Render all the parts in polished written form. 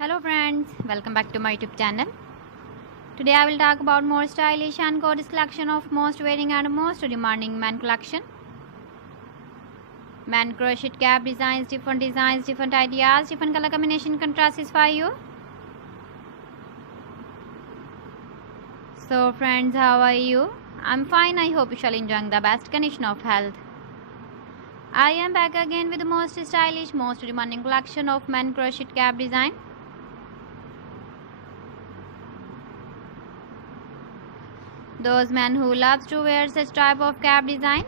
Hello friends, welcome back to my YouTube channel. Today I will talk about more stylish and gorgeous collection of most wearing and most demanding men collection. Men crochet cap designs, different ideas, different color combination contrasts for you. So friends, how are you? I'm fine. I hope you shall enjoying the best condition of health. I am back again with the most stylish, most demanding collection of men crochet cap design. Those men who loves to wear such type of cap design.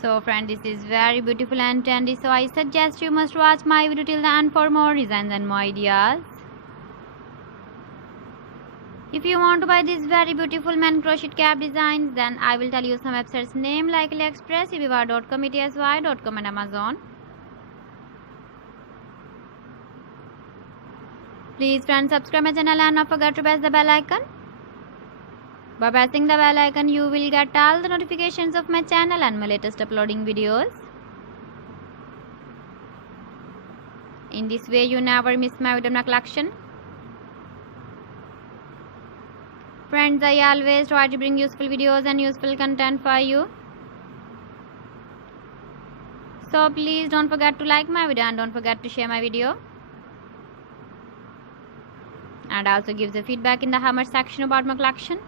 So friend, this is very beautiful and trendy, so I suggest you must watch my video till the end for more designs and more ideas. If you want to buy these very beautiful men crochet cap designs, then I will tell you some websites name like AliExpress, eBay.com, etsy.com and Amazon. Please friends, subscribe my channel and not forget to press the bell icon. By pressing the bell icon, you will get all the notifications of my channel and my latest uploading videos. In this way, you never miss my video collection. Friends, I always try to bring useful videos and useful content for you. So please don't forget to like my video and don't forget to share my video. And also give the feedback in the comment section about my collection.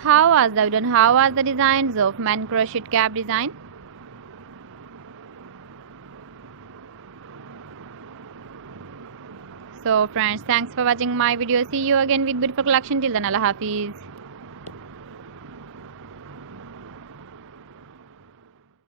How was the video and how was the designs of men crochet cap design? So friends, thanks for watching my video. See you again with beautiful collection. Till then, Allah Hafiz.